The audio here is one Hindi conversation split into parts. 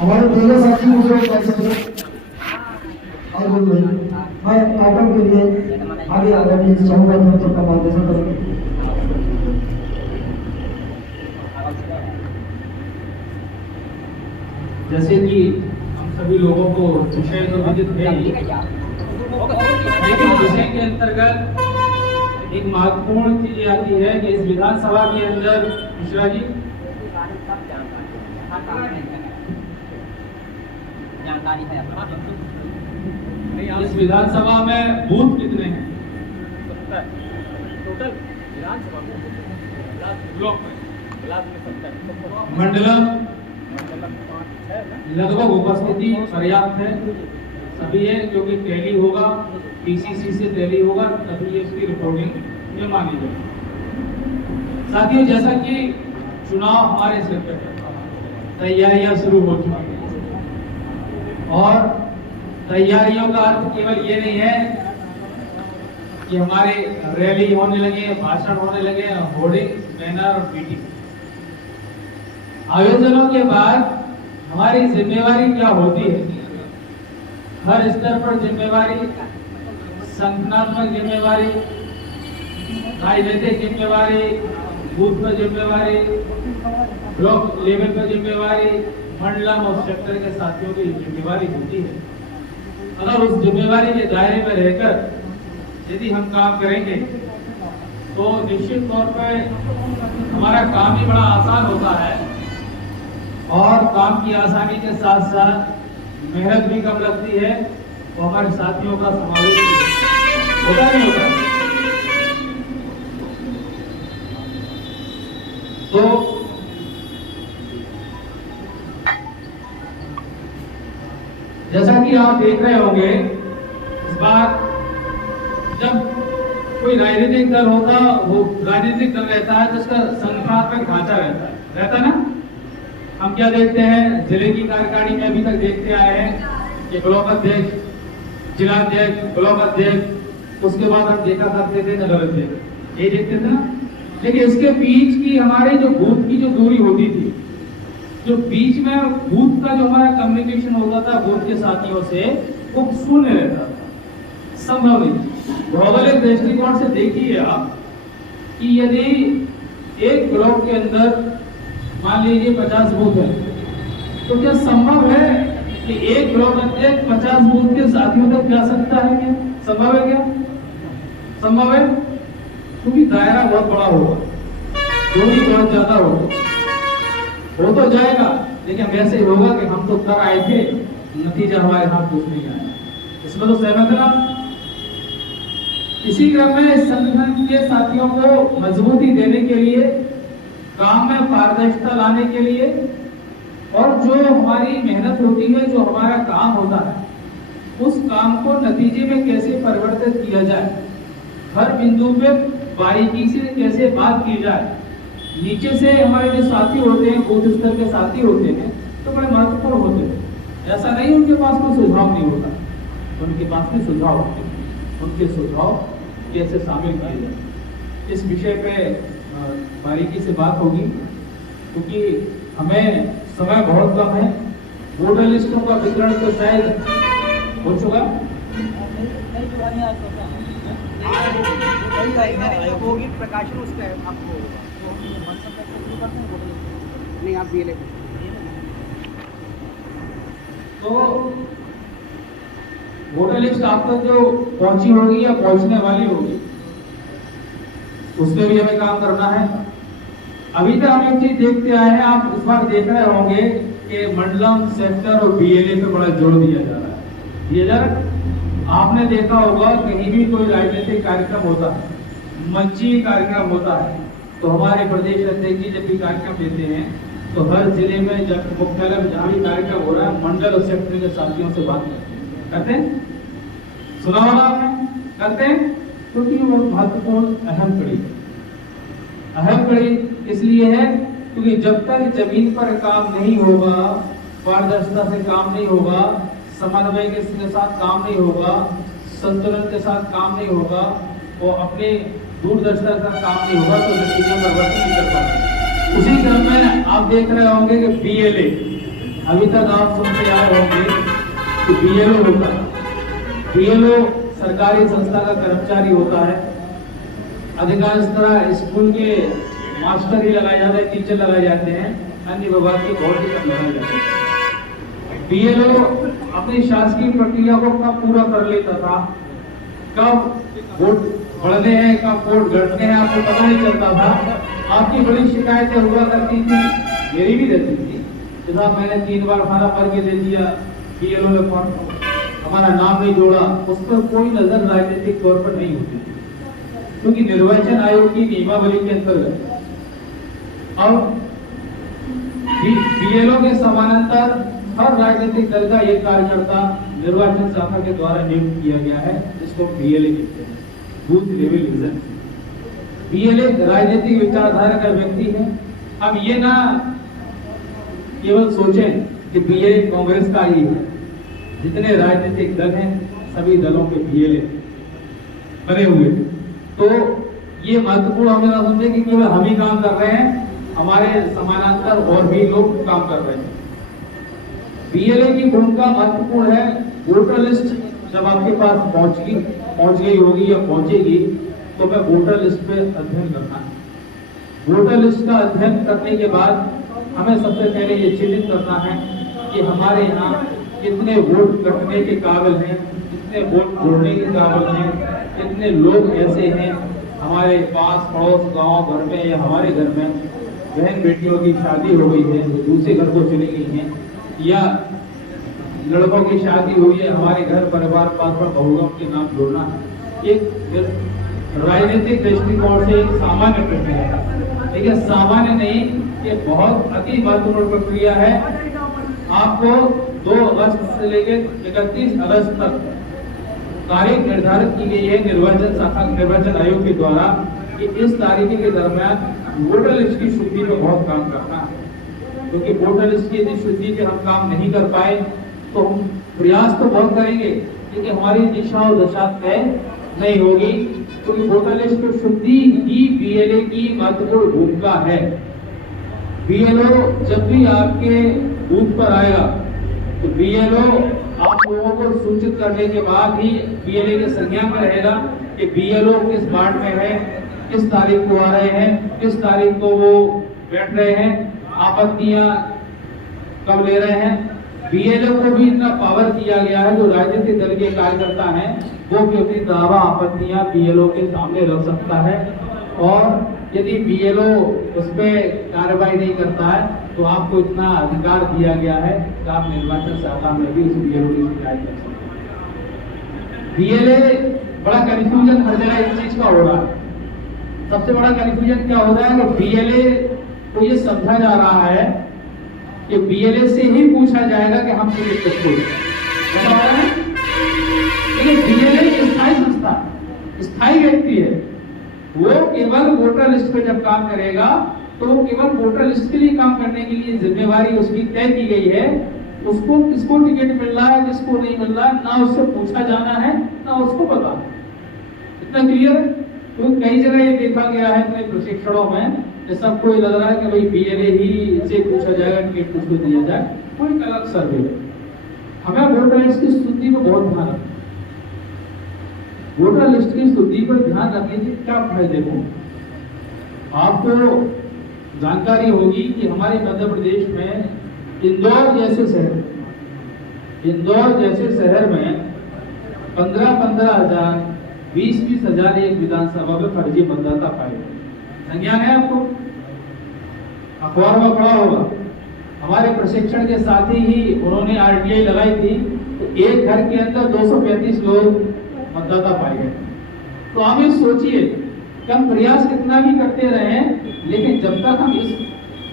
हमारे मेरे साथी मुझे और बोल रही मैं कार्यक्रम के लिए आगे आगे भी चाहूँगा कि सबका मार्गदर्शन करें। जैसे कि हम सभी लोगों को विषय तो विदित है ही, लेकिन विषय के अंतर्गत एक महत्वपूर्ण चीज आती है कि इस विधानसभा के अंदर मिश्रा जी जानकारी है इस विधानसभा में बूथ कितने हैं? टोटल विधानसभा ब्लॉक में ब्लॉक में 70 मंडलम लगभग उपस्थिति पर्याप्त है सभी है, क्योंकि टैली होगा, पीसीसी से टैली होगा, तभी इसकी रिपोर्टिंग जमा ली जाएगी। साथियों, जैसा कि चुनाव हमारे सिर पर तैयारियां शुरू हो चुकी हैं और तैयारियों का अर्थ केवल ये नहीं है कि हमारे रैली होने लगे, भाषण होने लगे, होर्डिंग, बैनर और मीटिंग। आयोजनों के बाद हमारी जिम्मेवारी क्या होती है? हर स्तर पर जिम्मेवारी, संगठनात्मक जिम्मेवारी, राजनीतिक जिम्मेवारी, बूथ पर जिम्मेवारी, ब्लॉक लेवल पर जिम्मेवारी, मंडलम और सेक्टर के साथियों की जिम्मेवारी होती है। अगर उस जिम्मेवारी के दायरे में रहकर यदि हम काम करेंगे तो निश्चित तौर पर हमारा काम ही बड़ा आसान होता है और काम की आसानी के साथ साथ मेहनत भी कम लगती है और हमारे साथियों का समावेश होता नहीं होता। तो जैसा कि आप देख रहे होंगे, इस बार जब कोई राजनीतिक दल होता, वो राजनीतिक दल रहता है जिसका संगठनात्मक ढांचा रहता है ना। हम क्या देखते हैं, जिले की कार्यकारिणी में अभी तक देखते आए हैं कि ब्लॉक अध्यक्ष, जिलाध्यक्ष, ब्लॉक अध्यक्ष, उसके बाद हम देखा करते थे नगर अध्यक्ष, ये देखते थे ना। लेकिन इसके बीच की हमारे जो बूथ की जो दूरी होती थी, जो बीच में बूथ का जो हमारा कम्युनिकेशन होता था बूथ के साथियों से, वो शून्य रहता था, संभव नहीं। भौगोलिक दृष्टिकोण से देखिए आप कि यदि एक ब्लॉक के अंदर मान लीजिए 50 बूथ है, तो क्या संभव है कि एक ब्लॉक अध्यक्ष 50 बूथ के साथियों तक जा सकता है? क्या संभव है? क्या संभव है? क्योंकि दायरा बहुत बड़ा होगा, दूरी बहुत ज्यादा होगा। हो तो जाएगा, लेकिन वैसे ही होगा कि हम तो कर आए थे, नतीजा हमारे हाथ कुछ नहीं आया। इसमें तो सहमत है ना? इसी क्रम में संगठन के साथियों को मजबूती देने के लिए, काम में पारदर्शिता लाने के लिए और जो हमारी मेहनत होती है, जो हमारा काम होता है, उस काम को नतीजे में कैसे परिवर्तित किया जाए, हर बिंदु पे बारीकी से कैसे बात की जाए। नीचे से हमारे जो साथी होते हैं, बूथ स्तर के साथी होते हैं, तो बड़े महत्वपूर्ण होते हैं। ऐसा नहीं उनके पास कोई सुझाव नहीं होता, उनके पास भी सुझाव होते हैं। उनके सुझाव कैसे शामिल किए जाए, इस विषय पे बारीकी से बात होगी, क्योंकि हमें समय बहुत कम है। वोटर लिस्टों का वितरण तो शायद हो चुका होगी, प्रकाशन उसका आपको नहीं, आप भी ले। तो वोटर लिस्ट आप तक जो पहुंची होगी या पहुंचने वाली होगी, उसमें भी हमें काम करना है। अभी तक हम एक चीज देखते आए हैं, आप इस बार देख रहे होंगे कि मंडलम, सेक्टर और बीएलए पे बड़ा जोर दिया जा रहा है। दिया जा रहा है। आपने देखा होगा कहीं भी कोई राजनीतिक कार्यक्रम होता है, मंची कार्यक्रम होता है, तो हमारे प्रदेश अध्यक्ष जी जब भी कार्यक्रम देते हैं तो हर जिले में, जब मुख्यालय में जहाँ भी कार्यक्रम हो रहा है, मंडल और सेक्टर के साथियों से बात करते हैं। सुना होगा आपने? करते हैं, क्योंकि वो महत्वपूर्ण अहम कड़ी इसलिए है क्योंकि जब तक जमीन पर काम नहीं होगा, पारदर्शिता से काम नहीं होगा, समन्वय के साथ काम नहीं होगा, संतुलन के साथ काम नहीं होगा, वो अपने दूरदर्शिता का काम नहीं होगा, तो नतीजे परिवर्तन नहीं कर पाते। उसी क्रम में आप देख रहे होंगे कि बीएलए अभी तक आप सुनते आए होंगे कि बीएलओ होता है। बीएलओ सरकारी संस्था का कर्मचारी होता है। अधिकांश तरह स्कूल के मास्टर ही लगाए जाते हैं, टीचर लगाए जाते हैं, अन्य विभाग के बहुत ही कम लगाए जाते हैं। बीएलओ अपनी शासकीय प्रक्रिया को कब पूरा कर लेता था, कब वोट बढ़ने हैं, कब वोट घटने हैं, आपको पता नहीं चलता था। आपकी बड़ी शिकायतें हुआ करती थी, मेरी भी रहती थी। जैसा मैंने 3 बार खाना भर के दे दिया, बीएलओ ने फॉर्म हमारा नाम नहीं जोड़ा, उस पर कोई नजर राजनीतिक तौर पर नहीं होती, क्योंकि निर्वाचन आयोग की नियमावली के अंतर्गत अब बीएलओ के समानांतर हर राजनीतिक दल का एक कार्यकर्ता निर्वाचन शाखा के द्वारा नियुक्त किया गया है, जिसको बीएलए कहते हैं, बूथ लेवल एजेंट। बीएलए राजनीतिक विचारधारा का व्यक्ति है। अब ये ना केवल सोचें कि बीएलए कांग्रेस का ही है, जितने राजनीतिक दल हैं सभी दलों के बीएलए बने हुए। तो ये महत्वपूर्ण हमें ना समझे कि केवल हम ही काम कर रहे हैं, हमारे समानांतर और भी लोग काम कर रहे हैं। बीएलए की भूमिका महत्वपूर्ण है। वोटर लिस्ट जब आपके पास पहुंच गई होगी या पहुंचेगी, तो मैं वोटर लिस्ट पे अध्ययन करना है। वोटर लिस्ट का अध्ययन करने के बाद हमें सबसे पहले ये चिन्हित करना है कि हमारे यहाँ कितने वोट कटने के काबिल हैं, कितने वोट जोड़ने के काबिल हैं, कितने लोग ऐसे हैं हमारे पास पड़ोस गांव घर में या हमारे घर में बहन बेटियों की शादी हो गई है, दूसरे घर को चली गई हैं, या लड़कों की शादी हुई है, हमारे घर परिवार पास पर बहुओं के नाम जोड़ना है। एक राजनीतिक दृष्टिकोण से एक सामान्य प्रक्रिया है, लेकिन सामान्य नहीं, ये बहुत अति महत्वपूर्ण प्रक्रिया है। आपको 2 अगस्त से लेकर 31 अगस्त तक तारीख निर्धारित की गई है निर्वाचन आयोग के द्वारा कि इस तारीख के दरमियान वोटर लिस्ट की शुद्धि में बहुत काम करना है, क्योंकि वोटर लिस्ट की यदि शुद्धि पे हम काम नहीं कर पाए तो हम प्रयास तो बहुत करेंगे, लेकिन हमारी दिशा और दशा तय नहीं होगी, क्योंकि वोटर लिस्ट की शुद्धि ही बीएलए की महत्वपूर्ण भूमिका है। बीएलओ जब भी आपके बूथ पर आएगा तो बीएलओ आप लोगों को सूचित करने के बाद ही बीएलए के संज्ञान में रहेगा कि बीएलओ किस वार्ड में है, किस तारीख को आ रहे हैं, किस तारीख को वो बैठ रहे हैं, आपत्तियां कब ले रहे हैं। बीएलओ को भी इतना पावर दिया गया है, जो राजनीतिक दल के कार्यकर्ता हैं वो भी अपनी दावा आपत्तियां बीएलओ के सामने रख सकता है, और यदि बीएलओ उस पर कार्रवाई नहीं करता है तो आपको इतना अधिकार दिया गया है कि आप निर्वाचन शाखा में भी उस बीएलओ की शिकायत कर सकते हैं। बीएलए बड़ा कंफ्यूजन हर जगह इस चीज का हो रहा है। सबसे बड़ा कंफ्यूजन क्या हो रहा है कि बीएलए को ये समझा जा रहा है कि बीएलए से ही पूछा जाएगा कि हम पुलिस किसको है, लेकिन बीएलए एक स्थायी संस्था, स्थायी व्यक्ति है। वो केवल वोटर लिस्ट पे जब काम करेगा तो वो केवल वोटर लिस्ट के लिए काम करने के लिए जिम्मेवारी उसकी तय की गई है। उसको किसको टिकट मिल रहा है, किसको नहीं मिल रहा है, ना उससे पूछा जाना है ना उसको पता है। इतना क्लियर है। तो कई जगह ये देखा गया है अपने प्रशिक्षणों में, सबको ये लग रहा है कि भाई बीएलए ही से पूछा जाएगा, टिकट किसको दिया जाए, कोई अलग सर्वे। हमें वोटर लिस्ट की शुद्धि को बहुत ध्यान रखना। वोटर लिस्ट की शुद्धि पर ध्यान रखने के क्या फायदे होंगे? आपको जानकारी होगी कि हमारे मध्य प्रदेश में इंदौर जैसे शहर में 15,000 20 हजार एक विधानसभा में फर्जी मतदाता पाए गए। संज्ञान है आपको, अखबार में पढ़ा होगा। हमारे प्रशिक्षण के साथ ही उन्होंने आरटीआई लगाई थी, तो एक घर के अंदर 235 लोग मतदाता पाए गए। तो आप ये सोचिए कि हम प्रयास कितना भी करते रहे, लेकिन जब तक हम इस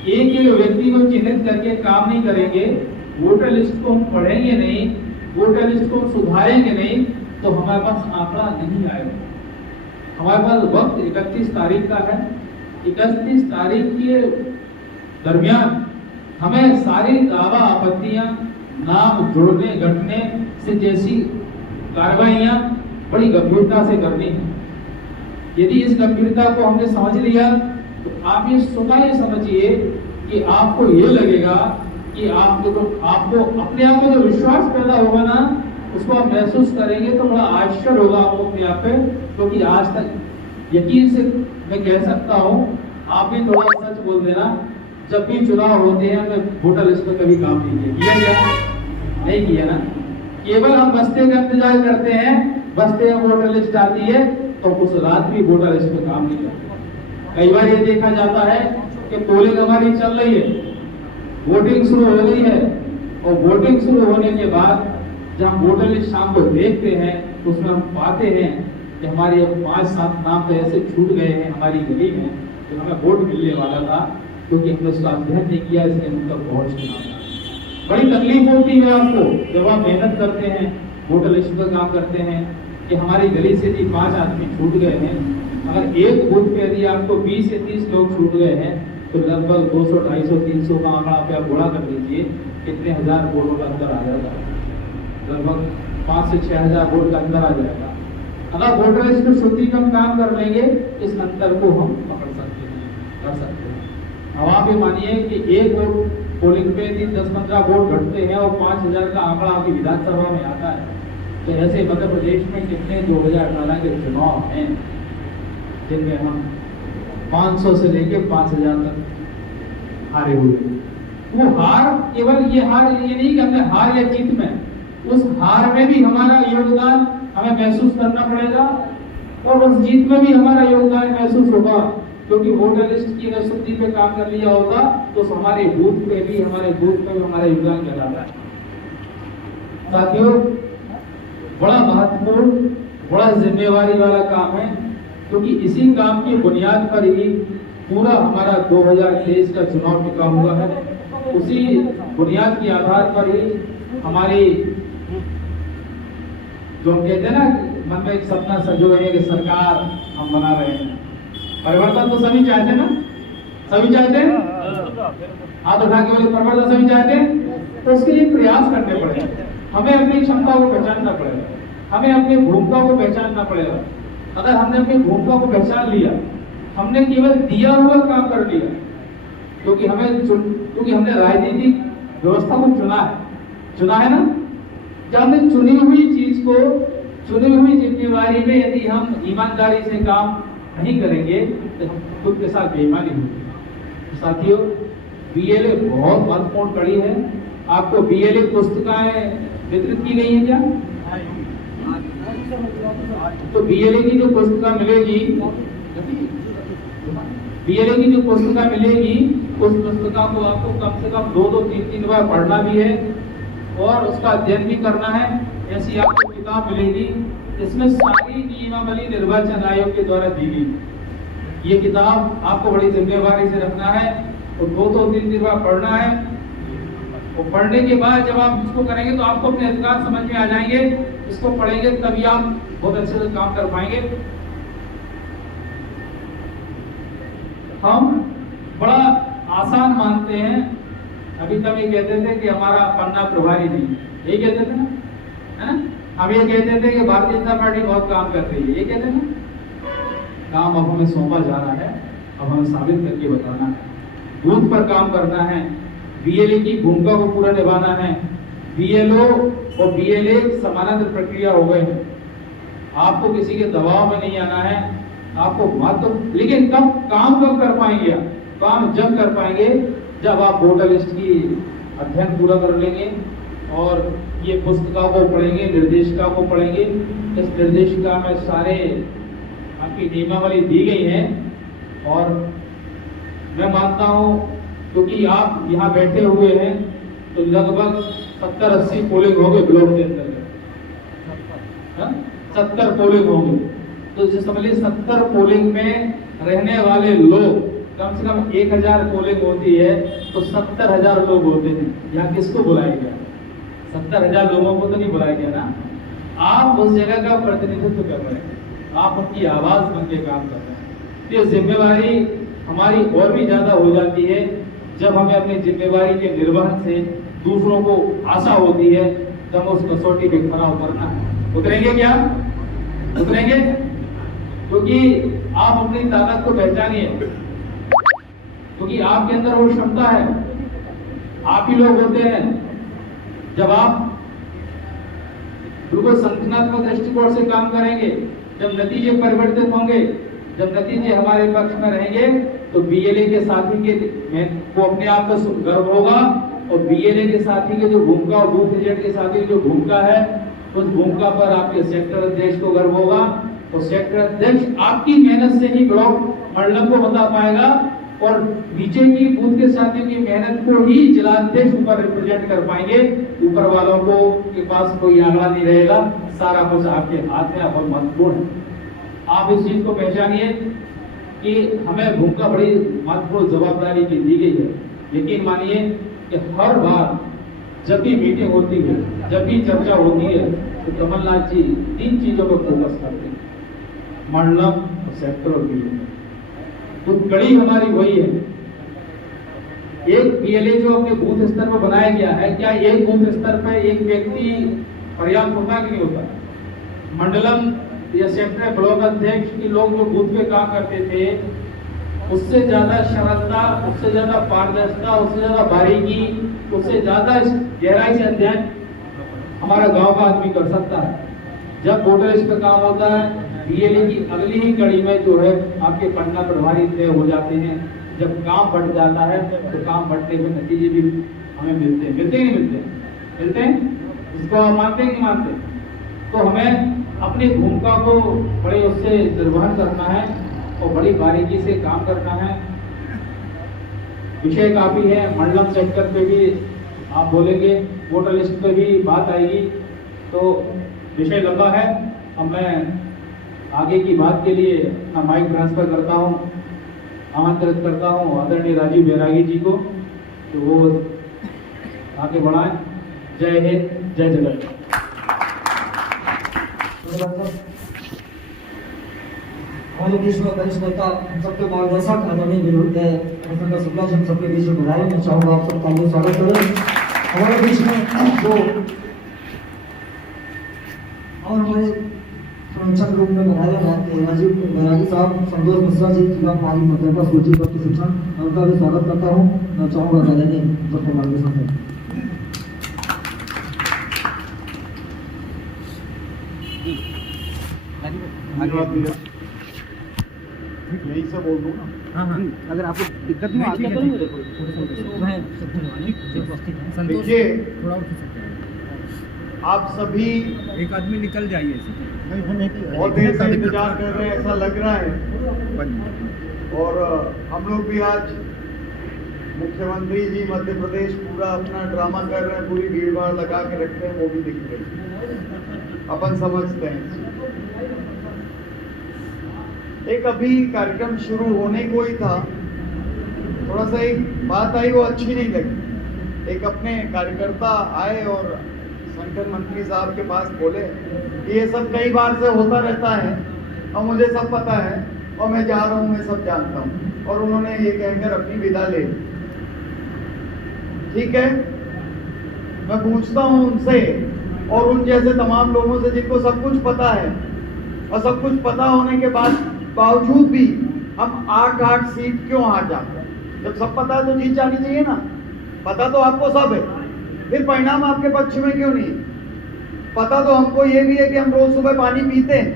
एक व्यक्ति को चिन्हित करके काम नहीं करेंगे, वोटर लिस्ट को हम पढ़ेंगे नहीं, वोटर लिस्ट को हम सुधारेंगे नहीं, तो हमारे पास आंकड़ा नहीं आएगा। हमारे पास वक्त 31 तारीख का है। 31 तारीख के दरमियान हमें सारी दावा आपत्तियां, नाम जोड़ने घटने से जैसी कार्रवाइयां बड़ी गंभीरता से करनी है। यदि इस गंभीरता को हमने समझ लिया तो आप ये स्वतः समझिए कि आपको ये लगेगा कि आपको अपने आप में जो विश्वास पैदा होगा ना, उसको आप महसूस करेंगे तो बड़ा आश्चर्य होगा आपको अपने आप पे। क्योंकि तो आज तक यकीन से मैं कह सकता हूँ, आप भी थोड़ा सच बोल देना, जब भी चुनाव होते हैं मैं वोटर लिस्ट में कभी काम नहीं किया क्या? नहीं किया ना। केवल हम बस्ते का इंतजार करते हैं, बस्ते में वोटर लिस्ट आती है तो उस रात भी वोटर लिस्ट में काम नहीं करते। कई बार ये देखा जाता है कि पोलिंग हमारी चल रही है, वोटिंग शुरू हो गई है, और वोटिंग शुरू होने के बाद जब हम वोटर लिस्ट शाम को देखते हैं तो उसमें हम पाते हैं कि हमारे 5-7 नाम तो ऐसे छूट गए हैं हमारी गली में, तो हमें वोट मिलने वाला था, क्योंकि हमने उसका अध्ययन नहीं किया, इसलिए हम तक पहुंच नहीं पाए। बड़ी तकलीफ होती है आपको जब आप मेहनत करते हैं, वोटर लिस्ट पर काम करते हैं, कि हमारी गली से भी 5 आदमी छूट गए हैं। अगर एक बूथ पे यदि आपको 20 या 30 लोग छूट गए हैं तो लगभग 200, 250, 300 का आंकड़ा आप गुणा कर लीजिए, कितने हजार वोटों का अंतर आ जाएगा। लगभग 5 से 6 हजार वोट का अंतर आ जाएगा। अगर वोटर लिस्ट में शुद्धि कम काम कर लेंगे, इस अंतर को हम पकड़ सकते हैं, कर सकते हैं। अब आप ये मानिए कि एक वोट पोलिंग पे 10-15 वोट घटते हैं और 5000 का आंकड़ा आपकी विधानसभा में आता है, तो ऐसे मध्य प्रदेश में कितने 2018 के चुनाव हैं जिनमें हम 500 से लेके 5000 तक हारे हुए। वो हार केवल ये हार ये नहीं कि हमने हार या जीत में, उस हार में भी हमारा योगदान हमें महसूस करना पड़ेगा और उस जीत में भी हमारा योगदान महसूस होगा, क्योंकि वोटर लिस्ट की अगर शुद्धि पे काम कर लिया होगा तो हमारे बूथ पे भी हमारा योगदान कहलाता है। साथियों, बड़ा महत्वपूर्ण, बड़ा जिम्मेवारी वाला काम है, क्योंकि इसी काम की बुनियाद पर ही पूरा हमारा 2023 का चुनाव टिका हुआ है। उसी बुनियाद के आधार पर ही हमारी जो हम कहते हैं ना, मन में एक सपना सजो है कि सरकार हम बना रहे हैं। परिवर्तन तो सभी चाहते हैं ना, सभी चाहते हैं, हाथ उठा के बोले परिवर्तन सभी चाहते हैं। तो उसके लिए प्रयास करने पड़ेंगे, हमें अपनी क्षमता को पहचानना पड़ेगा, हमें अपनी भूमिका को पहचानना पड़ेगा। अगर हमने अपनी भूमिका को पहचान लिया, हमने केवल दिया हुआ काम कर लिया, क्योंकि हमने राजनीतिक व्यवस्था को चुना है ना। जब हमने चुनी हुई चीज को, चुनी हुई जिम्मेवारी में यदि हम ईमानदारी से काम नहीं करेंगे तो हम खुद के साथ बेईमानी होगी। साथियों, बीएलए बहुत महत्वपूर्ण कड़ी है। आपको बीएलए पुस्तिकाएं वितरित की गई है क्या? तो बीएलए की जो पुस्तिका मिलेगी, बीएलए की जो पुस्तिका मिलेगी, उस पुस्तिका को आपको कम से कम 2-2, 3-3 बार पढ़ना भी है और उसका अध्ययन भी करना है। ऐसी आपको किताब मिलेगी, इसमें सारी नियमावली निर्वाचन आयोग के द्वारा दी गई। ये किताब आपको बड़ी जिम्मेवारी से रखना है और 2-3 बार पढ़ना है। और पढ़ने के बाद जब आप इसको करेंगे तो आपको अपने अधिकार समझ में आ जाएंगे। इसको पढ़ेंगे तभी आप बहुत अच्छे से काम कर पाएंगे। हम बड़ा आसान मानते हैं, अभी तक ये कहते थे कि हमारा पन्ना प्रभारी नहीं, यही कहते थे ना, है ना? हम ये कहते थे कि भारतीय जनता पार्टी बहुत काम कर रही है, ये कहते थे ना। काम अब हमें सौंपा जा रहा है, अब हमें साबित करके बताना है, बूथ पर काम करना है, बीएलए की भूमिका को पूरा निभाना है। बीएलओ और बीएलए समानांतर प्रक्रिया हो गए हैं। आपको किसी के दबाव में नहीं आना है, आपको महत्व, लेकिन काम कब कर पाएंगे आप? काम जब कर पाएंगे जब आप वोटर लिस्ट की अध्ययन पूरा कर लेंगे और ये पुस्तिका को पढ़ेंगे, निर्देशिका को पढ़ेंगे। इस निर्देशिका में सारे आपकी नियमावली दी गई है और मैं मानता हूँ, क्योंकि आप यहाँ बैठे हुए हैं तो लगभग 70-80 पोलिंग होंगे ब्लॉक के अंदर, 70 पोलिंग होंगे। तो जिस समझ लीजिए 70 पोलिंग में रहने वाले लोग, कम से कम 1000 पोलिंग होती है तो 70,000 लोग होते हैं। यहाँ किसको बुलाया गया? 70,000 लोगों को तो नहीं बुलाया गया ना। आप उस जगह का प्रतिनिधित्व कर रहे हैं, आप उनकी आवाज बन के काम कर रहे हैं। तो ये जिम्मेवारी हमारी और भी ज्यादा हो जाती है जब हमें अपनी जिम्मेवारी के निर्वहन से दूसरों को आशा होती है, तब उस कसौटी पे खरा उतरना है। उतरेंगे क्या? उतरेंगे, क्योंकि आप अपनी ताकत को पहचानिए, क्योंकि आपके अंदर वो क्षमता है। आप ही लोग होते हैं। जब आप बिल्कुल संगठनात्मक दृष्टिकोण से काम करेंगे, जब नतीजे परिवर्तित होंगे, जब नतीजे हमारे पक्ष में रहेंगे, तो बीएलए के साथी के को अपने आप पर गर्व होगा, और बीएलए के साथी के जो भूमिका और बूथ एजेंट के साथी की जो भूमिका है, उस भूमिका पर आपके सेक्टर अध्यक्ष को गर्व होगा, और सेक्टर अध्यक्ष आपकी मेहनत से ही ब्लॉक मंडलम को बता पाएगा, और नीचे की बूथ के साथियों की मेहनत को ही जिला अध्यक्ष ऊपर रिप्रेजेंट कर पाएंगे। ऊपर वालों को के पास कोई आंकड़ा नहीं रहेगा, सारा कुछ आपके हाथ में बहुत महत्वपूर्ण है। आप इस चीज को पहचानिए कि हमें भूमिका बड़ी महत्वपूर्ण जवाबदारी की दी गई है। लेकिन मानिए कि हर बार जब भी मीटिंग होती है, जब भी चर्चा होती है, तो कमलनाथ जी 3 चीजों पर फोकस करते हैं, मंडलम, सेक्टर और बीएलए। तो कड़ी हमारी वही है। एक बीएलए जो अपने बूथ स्तर पर बनाया गया है, क्या एक बूथ स्तर पर एक व्यक्ति पर्याप्त होता कि नहीं होता? मंडलम या सेक्टर ब्लॉक अध्यक्ष के लोग जो बूथ पे काम करते थे, उससे ज्यादा सरलता, उससे ज्यादा पारदर्शिता, उससे ज्यादा बारीकी, उससे ज्यादा गहराई से अध्ययन हमारा गांव का आदमी कर सकता है। जब वोटर लिस्ट का काम होता है, बीएलए की अगली ही कड़ी में जो है आपके पन्ना प्रभारी तय हो जाते हैं। जब काम बढ़ जाता है तो काम बढ़ते हुए नतीजे भी हमें मिलते हैं। मिलते नहीं मिलते? मिलते हैं। इसको आप मानते हैं कि मानते? तो हमें अपनी भूमिका को बड़े उससे निर्वहन करना है और बड़ी बारीकी से काम करना है। विषय काफी है। मंडलम सेक्टर पे भी आप बोलेंगे, वोटर लिस्ट पे भी बात आएगी, तो विषय लंबा है। अब मैं आगे की बात के लिए अपना माइक ट्रांसफर करता हूँ, आमंत्रित करता हूँ आदरणीय राजीव बैरागी जी को, तो वो आगे बढ़ाएं। जय हिंद, जय जगत। हमारे बीच में वरिष्ठ नेता, सबके मार्गदर्शक आदरणीय विधायक शुक्ला जी सबके बीच में बुलाए। मैं चाहूँगा आप सबका भी स्वागत करें। हमारे बीच में जो और हमारे संरक्षक रूप में बनाए गए राजीव बैरागी साहब, संतोष मिश्रा जी जिला हमारी मतदाता सूची पर शिक्षण, उनका भी स्वागत करता हूँ। मैं चाहूँगा आदरणीय सबके मार्गदर्शन करें। यही से बोल दूँ ना? हाँ, अगर आपको दिक्कत नहीं आती है तो देखिए, आप सभी एक आदमी निकल जाइए। बहुत देर से इंतजार कर रहे हैं, ऐसा लग रहा है। और हम लोग भी आज मुख्यमंत्री जी मध्य प्रदेश पूरा अपना ड्रामा कर रहे हैं, पूरी भीड़ भाड़ लगा के रखते हैं, वो भी दिख रही, अपन समझते हैं। एक अभी कार्यक्रम शुरू होने को ही था, थोड़ा सा एक बात आई, वो अच्छी नहीं लगी। एक अपने कार्यकर्ता आए और संगठन मंत्री साहब के पास बोले कि ये सब कई बार से होता रहता है और मुझे सब पता है और मैं जा रहा हूँ, मैं सब जानता हूँ, और उन्होंने ये कहकर अपनी विदा ले ली। ठीक है, मैं पूछता हूँ उनसे और उन जैसे तमाम लोगों से जिनको सब कुछ पता है, और सब कुछ पता होने के बावजूद भी हम 8 सीट क्यों हार जाते हैं? जब सब पता है तो जीत जानी चाहिए ना। पता तो आपको सब है, फिर परिणाम आपके पक्ष में क्यों नहीं? पता तो हमको ये भी है कि हम रोज सुबह पानी पीते हैं,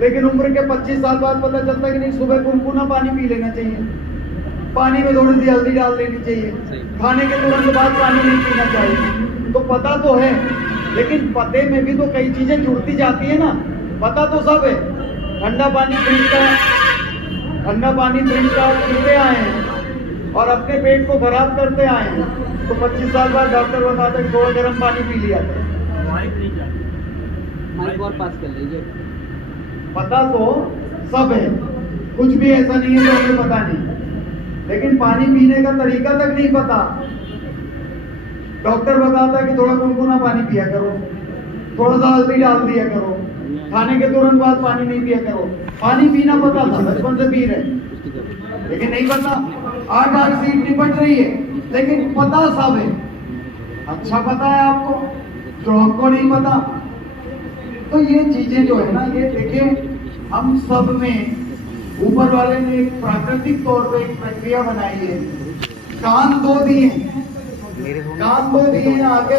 लेकिन उम्र के 25 साल बाद पता चलता है कि नहीं, सुबह गुनगुना पानी पी लेना चाहिए, पानी में थोड़ी सी हल्दी डाल लेनी चाहिए, खाने के तुरंत बाद पानी नहीं पीना चाहिए। तो पता तो है, लेकिन पते में भी तो कई चीजें जुड़ती जाती है ना। पता तो सब है, ठंडा पानी फ्रिज का पीते आए हैं और अपने पेट को खराब करते आए हैं, तो 25 साल बाद डॉक्टर बताता है थोड़ा गर्म पानी पी लिया था। माइक और पास कर लीजिए। पता तो सब है, कुछ भी ऐसा नहीं है जो हमें पता नहीं, लेकिन पानी पीने का तरीका तक नहीं पता। डॉक्टर बताता है कि थोड़ा गुनगुना पानी पिया करो, थोड़ा सा हल्दी डाल दिया करो, खाने के तुरंत बाद पानी नहीं पिया करो। पानी पीना पता था, बचपन से पी रहे, लेकिन नहीं पता। 8 सीट निपट रही है, लेकिन पता सब है। अच्छा पता है आपको, जो हमको नहीं पता। तो ये चीजें जो है ना, ये देखिए हम सब में ऊपर वाले ने एक प्राकृतिक तौर पे एक प्रक्रिया बनाई है। कान 2 दिए, काम तो दिए हैं, आगे